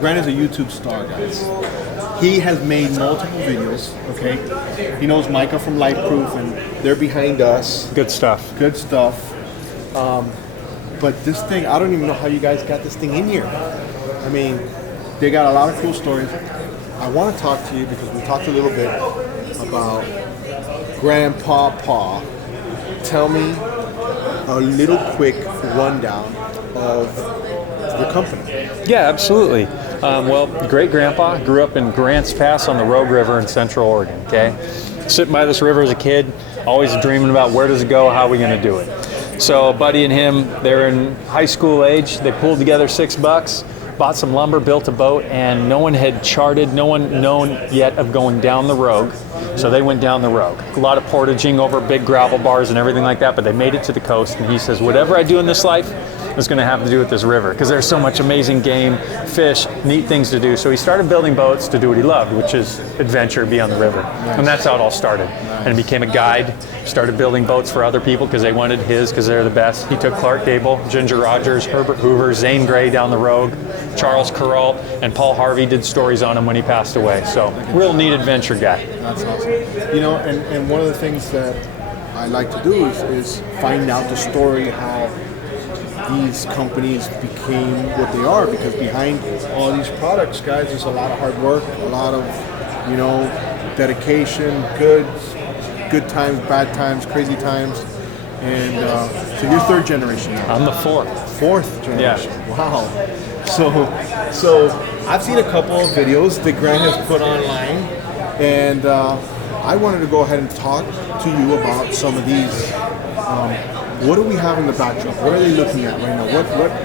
Grant is a YouTube star, guys. He has made multiple videos, okay? He knows Micah from Life Proof, and they're behind us. Good stuff. Good stuff. But this thing, I don't even know how you guys got this thing in here. I mean, they got a lot of cool stories. I want to talk to you because we talked a little bit about Grandpa Pa. Tell me a little quick rundown of your company. Yeah, absolutely. Well, great grandpa grew up in Grants Pass on the Rogue River in Central Oregon, okay? Sitting by this river as a kid, always dreaming about where does it go, how are we gonna do it? So a buddy and him, they're in high school age, they pulled together $6, bought some lumber, built a boat, and no one had charted, no one known yet of going down the Rogue. So they went down the Rogue. A lot of portaging over big gravel bars and everything like that, but they made it to the coast, and he says, whatever I do in this life, is going to have to do with this river because there's so much amazing game, fish, neat things to do. So he started building boats to do what he loved, which is adventure, be on the river. Nice. And that's how it all started. Nice. And he became a guide, started building boats for other people because they wanted his because they're the best. He took Clark Gable, Ginger Rogers, Herbert Hoover, Zane Grey down the Rogue, Charles Kuralt, and Paul Harvey did stories on him when he passed away. So real neat adventure guy. That's awesome. You know, and one of the things that I like to do is find out the story how these companies became what they are, because behind all these products, guys, there's a lot of hard work, a lot of, you know, dedication, good times, bad times, crazy times, and so you're third generation now. I'm the fourth. Fourth generation. Yeah. Wow. So I've seen a couple of videos that Grant has put online, and I wanted to go ahead and talk to you about some of these. What do we have in the backdrop? What are they looking at right now?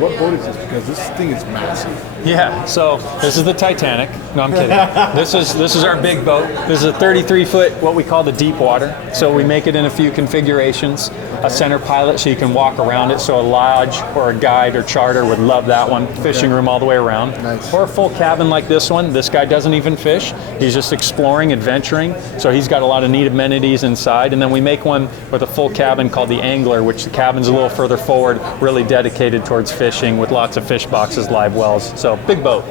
What boat is this? Because this thing is massive. Yeah, so this is the Titanic. No, I'm kidding. This is our big boat. This is a 33-foot, what we call the Deepwater. So we make it in a few configurations. A center pilot so you can walk around it. So a lodge or a guide or charter would love that one. Fishing room all the way around. Nice. Or a full cabin like this one. This guy doesn't even fish. He's just exploring, adventuring. So he's got a lot of neat amenities inside. And then we make one with a full cabin called the Angler, which the cabin's a little further forward, really dedicated towards fishing with lots of fish boxes, live wells. So big boat.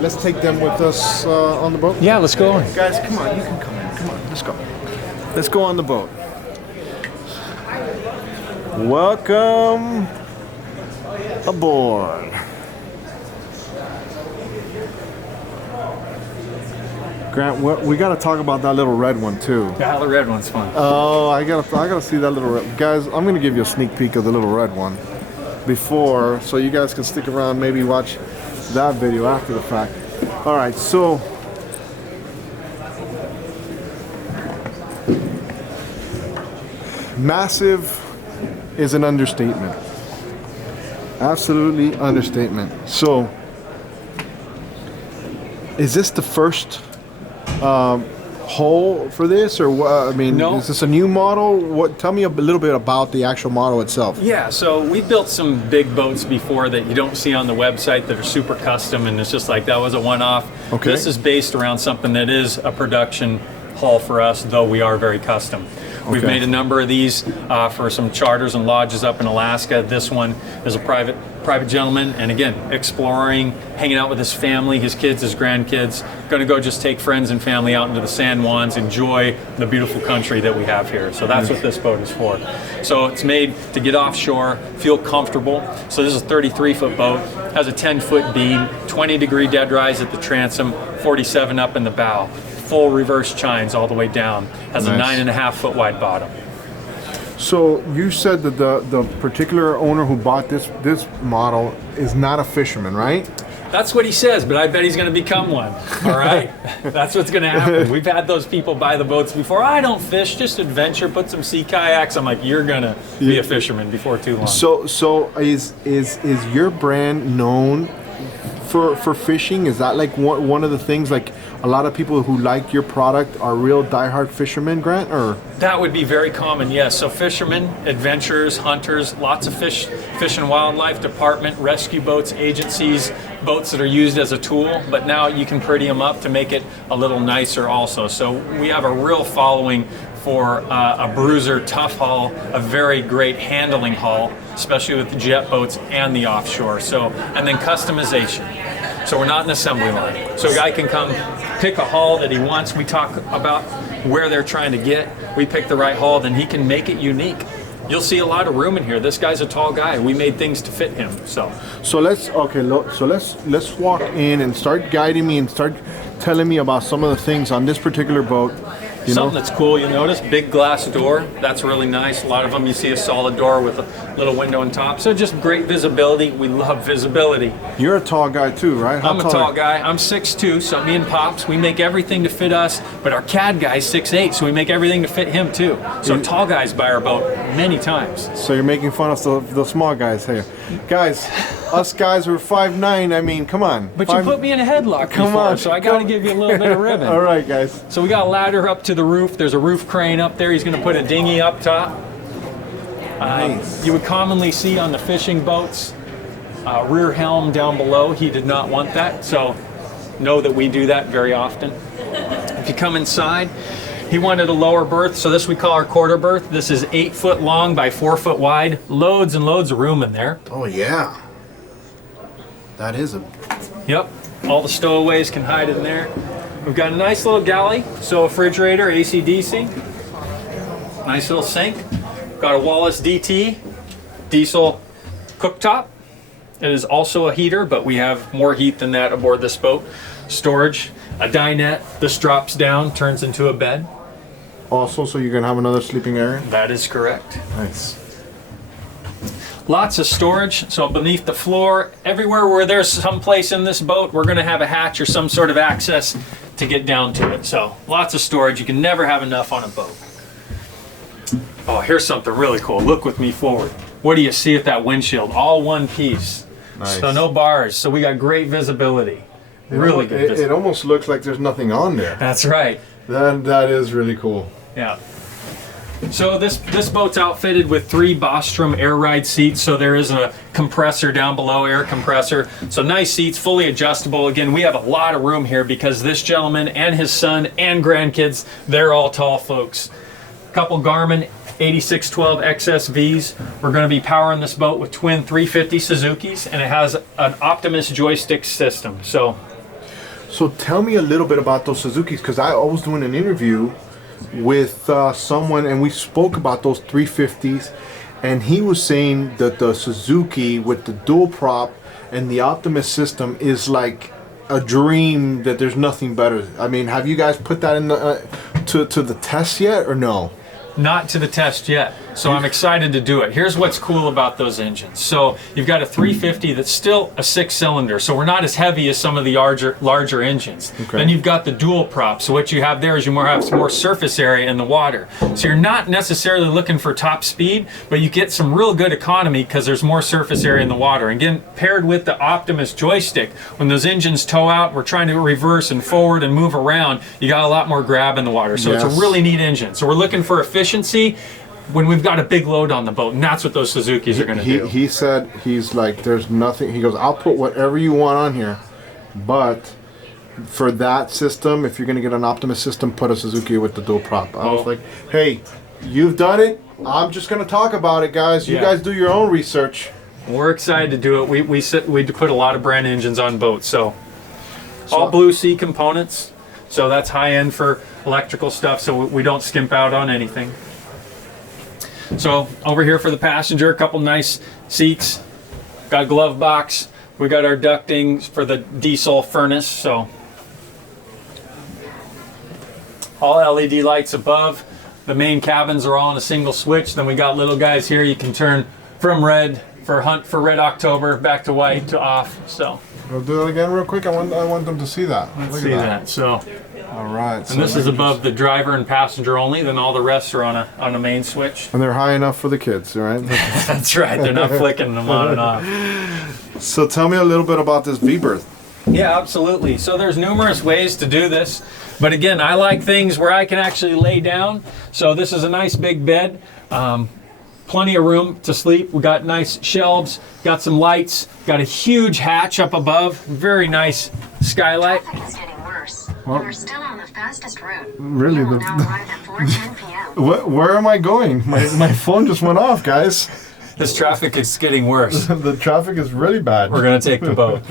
Let's take them with us on the boat. Yeah, let's go. Guys, come on, you can come in. Come on, let's go. Let's go on the boat. Welcome aboard. Grant, we got to talk about that little red one too. Yeah, the red one's fun. Oh, I gotta see that little red. Guys, I'm gonna give you a sneak peek of the little red one before, so you guys can stick around, maybe watch that video after the fact. All right, so massive is an understatement. Absolutely understatement. So, is this the first hull for this, or what? I mean, no. Is this a new model? What? Tell me a little bit about the actual model itself. Yeah, so we built some big boats before that you don't see on the website that are super custom, and it's just like that was a one-off. Okay. This is based around something that is a production hull for us, though we are very custom. We've made a number of these for some charters and lodges up in Alaska. This one is a private gentleman, and again, exploring, hanging out with his family, his kids, his grandkids. Going to go just take friends and family out into the San Juans, enjoy the beautiful country that we have here. So that's what this boat is for. So it's made to get offshore, feel comfortable. So this is a 33-foot boat, has a 10-foot beam, 20-degree dead rise at the transom, 47 up in the bow. Full reverse chines all the way down. Has a 9.5-foot wide bottom. So you said that the particular owner who bought this model is not a fisherman, right? That's what he says, but I bet he's going to become one. All right, that's what's going to happen. We've had those people buy the boats before. I don't fish, just adventure. Put some sea kayaks. I'm like, you're going to be a fisherman before too long. So is your brand known for fishing? Is that like one of the things, like a lot of people who like your product are real diehard fishermen, Grant? Or that would be very common, yes. So fishermen, adventurers, hunters, lots of fish and wildlife department, rescue boats, agencies, boats that are used as a tool, but now you can pretty them up to make it a little nicer also. So we have a real following for a bruiser, tough hull, a very great handling hull, especially with the jet boats and the offshore. So, and then customization. So we're not an assembly line. So a guy can come pick a hull that he wants. We talk about where they're trying to get. We pick the right hull, then he can make it unique. You'll see a lot of room in here. This guy's a tall guy. We made things to fit him. So let's walk in and start guiding me and start telling me about some of the things on this particular boat. Something that's cool, you'll notice, big glass door. That's really nice. A lot of them you see a solid door with a little window on top. So just great visibility. We love visibility. You're a tall guy too, right? I'm a tall guy. I'm 6'2", so me and Pops, we make everything to fit us, but our CAD guy's 6'8", so we make everything to fit him too. So tall guys buy our boat many times. So you're making fun of the small guys here. Guys, us guys were 5'9", I mean, come on. But you put me in a headlock before, so I got to give you a little bit of ribbon. All right, guys. So we got a ladder up to the roof. There's a roof crane up there. He's going to put a dinghy up top. Nice. You would commonly see on the fishing boats rear helm down below. He did not want that, so know that we do that very often. If you come inside, he wanted a lower berth, so this we call our quarter berth. This is 8 foot long by 4 foot wide. Loads and loads of room in there. Oh yeah. That is a... Yep. All the stowaways can hide in there. We've got a nice little galley, so a refrigerator, AC/DC. Nice little sink. Got a Wallace DT, diesel cooktop. It is also a heater, but we have more heat than that aboard this boat. Storage, a dinette. This drops down, turns into a bed. Also, so you're gonna have another sleeping area? That is correct. Nice. Lots of storage, so beneath the floor, everywhere where there's some place in this boat, we're gonna have a hatch or some sort of access to get down to it. So lots of storage. You can never have enough on a boat. Oh, here's something really cool. Look with me forward. What do you see at that windshield? All one piece. Nice. So no bars. So we got great visibility. Really good visibility. It almost looks like there's nothing on there. That's right. That is really cool. Yeah. So this boat's outfitted with 3 Bostrom air ride seats, so there is a compressor down below, air compressor. So nice seats, fully adjustable. Again, we have a lot of room here because this gentleman and his son and grandkids, they're all tall folks. Couple Garmin 8612 XSVs. We're going to be powering this boat with twin 350 Suzukis, and it has an Optimus joystick system. So tell me a little bit about those Suzukis, because I was doing an interview with someone and we spoke about those 350s, and he was saying that the Suzuki with the dual prop and the Optimus system is like a dream, that there's nothing better. I mean, have you guys put that in the to the test yet or no? Not to the test yet, so I'm excited to do it. Here's what's cool about those engines. So you've got a 350 that's still a 6-cylinder, so we're not as heavy as some of the larger engines. Okay. Then you've got the dual prop, so what you have there is you have some more surface area in the water. So you're not necessarily looking for top speed, but you get some real good economy because there's more surface area in the water. Again, paired with the Optimus joystick, when those engines tow out, we're trying to reverse and forward and move around, you got a lot more grab in the water. So It's a really neat engine. So we're looking for efficiency when we've got a big load on the boat, and that's what those Suzukis are going to do. He said, he's like, there's nothing, he goes, I'll put whatever you want on here, but for that system, if you're going to get an Optimus system, put a Suzuki with the dual prop. I was like, hey, you've done it, I'm just going to talk about it, guys. You guys do your own research. We're excited to do it. We put a lot of brand engines on boats, so all Blue Sea components. So that's high end for electrical stuff, so we don't skimp out on anything. So over here for the passenger, a couple nice seats. Got a glove box. We got our ducting for the diesel furnace, so all LED lights above. The main cabins are all on a single switch. Then we got little guys here. You can turn from red for hunt for red October back to white to off. So we'll do it again real quick. I want them to see that. Let's see that. So. All right. And so this is above the driver and passenger only. Then all the rest are on a main switch. And they're high enough for the kids, right? That's right. They're not flicking them on and off. So tell me a little bit about this V-berth. Yeah, absolutely. So there's numerous ways to do this, but again, I like things where I can actually lay down. So this is a nice big bed. Plenty of room to sleep. We got nice shelves, got some lights, got a huge hatch up above. Very nice skylight. Traffic is getting worse. We're still on the fastest route. Really? We will now arrive at 4:10 p.m. Where am I going? My phone just went off, guys. This traffic is getting worse. The traffic is really bad. We're gonna take the boat.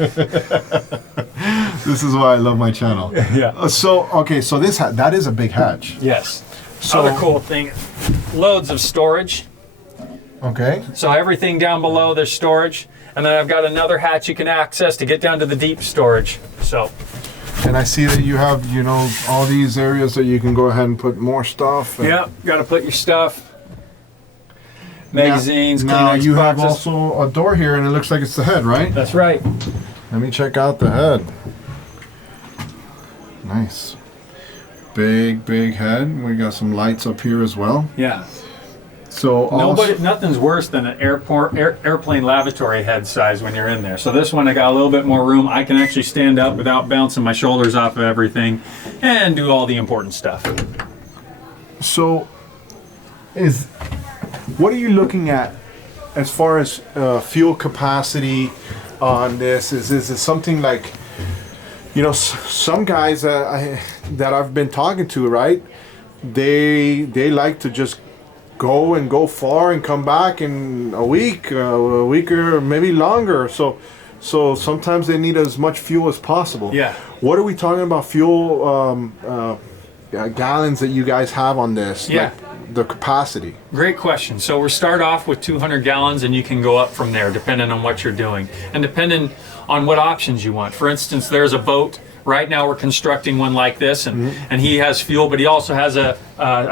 This is why I love my channel. Yeah. So this that is a big hatch. Yes. So Other cool thing, loads of storage. Okay. So everything down below, there's storage. And then I've got another hatch you can access to get down to the deep storage. So. And I see that you have, you know, all these areas that you can go ahead and put more stuff. Yeah, got to put your stuff. Magazines, now Kleenex you have boxes. also a door here, and it looks like it's the head, right? That's right. Let me check out the head. Nice. Big head. We got some lights up here as well. Yeah. So nothing's worse than an airplane lavatory head size when you're in there. So this one, I got a little bit more room. I can actually stand up without bouncing my shoulders off of everything and do all the important stuff. So, what are you looking at as far as fuel capacity on this? Is it something like, you know, some guys that I've been talking to, right? They like to just go far and come back in a week or maybe longer. So sometimes they need as much fuel as possible. Yeah. What are we talking about fuel gallons that you guys have on this? Yeah. Like the capacity. Great question. So we start off with 200 gallons and you can go up from there depending on what you're doing and depending on what options you want. For instance, there's a boat. Right now we're constructing one like this and he has fuel, but he also has a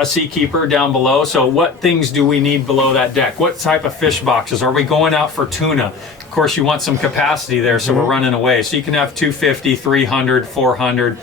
seakeeper down below. So what things do we need below that deck? What type of fish boxes? Are we going out for tuna? Of course, you want some capacity there, so we're running away. So you can have 250, 300, 400,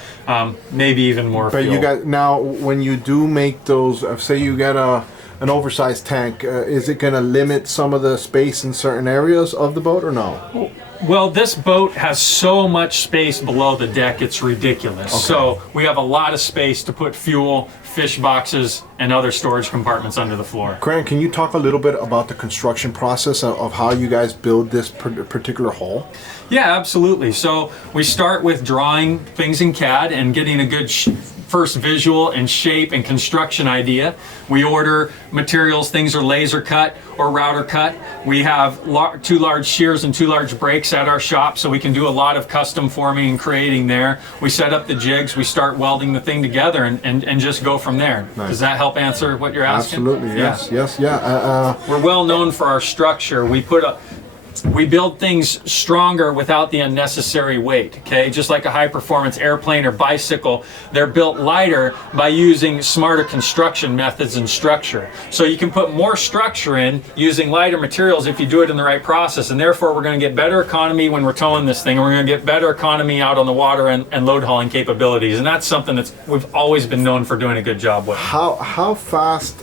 maybe even more But fuel. you got, now when you do make those, say you get an oversized tank, is it going to limit some of the space in certain areas of the boat or no? Well, this boat has so much space below the deck, it's ridiculous. Okay. So we have a lot of space to put fuel, fish boxes, and other storage compartments under the floor. Grant, can you talk a little bit about the construction process of how you guys build this particular hull? Yeah, absolutely. So we start with drawing things in CAD and getting a good first visual and shape and construction idea. We order materials, things are laser cut or router cut. We have 2 large shears and 2 large brakes at our shop, so we can do a lot of custom forming and creating there. We set up the jigs, we start welding the thing together and just go from there. Nice. Does that help answer what you're asking? Absolutely, yes, yeah. We're well known for our structure. We build things stronger without the unnecessary weight, okay? Just like a high-performance airplane or bicycle, they're built lighter by using smarter construction methods and structure. So you can put more structure in using lighter materials if you do it in the right process, and therefore we're going to get better economy when we're towing this thing, and we're going to get better economy out on the water and load hauling capabilities, and that's something that we've always been known for doing a good job with. How fast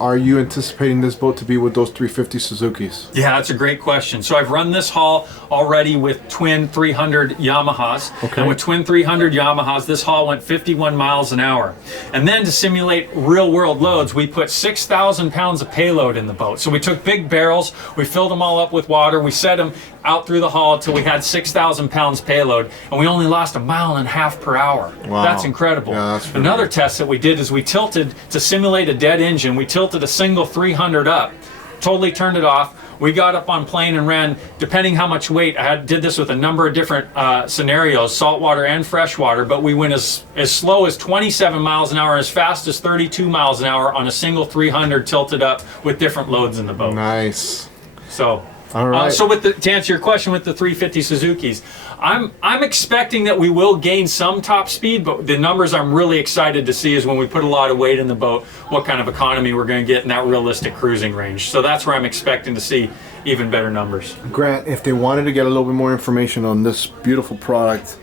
are you anticipating this boat to be with those 350 Suzukis? Yeah, that's a great question. So I've run this haul already with twin 300 Yamahas. Okay. And with twin 300 Yamahas, this haul went 51 miles an hour. And then to simulate real world loads, we put 6,000 pounds of payload in the boat. So we took big barrels, we filled them all up with water, we set them out through the haul until we had 6,000 pounds payload, and we only lost 1.5 miles per hour. Wow. That's incredible. Yeah, that's really Another good. test that we did is we tilted to simulate a dead engine. We tilted a single 300 up, totally turned it off. We got up on plane and ran, depending how much weight. Did this with a number of different scenarios, saltwater and freshwater, but we went as slow as 27 miles an hour, as fast as 32 miles an hour on a single 300 tilted up with different loads in the boat. Nice. So, all right. So to answer your question with the 350 Suzukis, I'm expecting that we will gain some top speed, but the numbers I'm really excited to see is when we put a lot of weight in the boat, what kind of economy we're going to get in that realistic cruising range. So that's where I'm expecting to see even better numbers. Grant, if they wanted to get a little bit more information on this beautiful product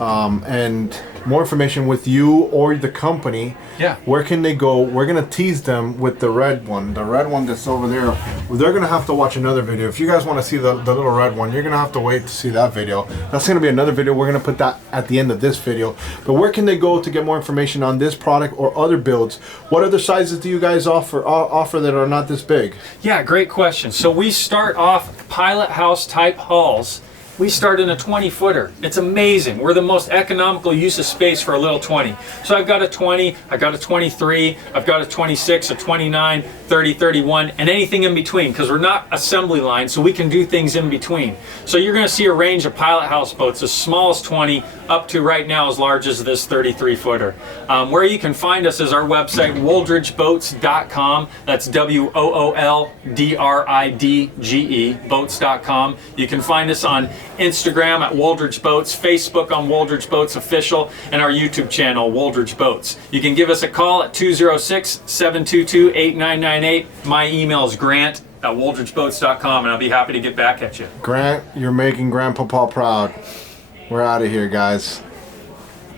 and more information with you or the company, yeah, where can they go? We're gonna tease them with the red one that's over there. They're gonna have to watch another video. If you guys want to see the little red one, you're gonna have to wait to see that video. That's gonna be another video. We're gonna put that at the end of this video. But where can they go to get more information on this product or other builds? What other sizes do you guys offer that are not this big? Yeah, great question. So we start off pilot house type hulls we start in a 20 footer. It's amazing. We're the most economical use of space for a little 20. So I've got a 20, I've got a 23, I've got a 26, a 29, 30, 31, and anything in between, because we're not assembly line, so we can do things in between. So you're going to see a range of pilot house boats as small as 20 up to right now as large as this 33 footer. Where you can find us is our website, wooldridgeboats.com. That's WOOLDRIDGE, boats.com. You can find us on Instagram at Wooldridge Boats, Facebook on Wooldridge Boats Official, and our YouTube channel, Wooldridge Boats. You can give us a call at 206-722-8998. My email is grant@wooldridgeboats.com, and I'll be happy to get back at you. Grant, you're making Grandpapa proud. We're out of here, guys.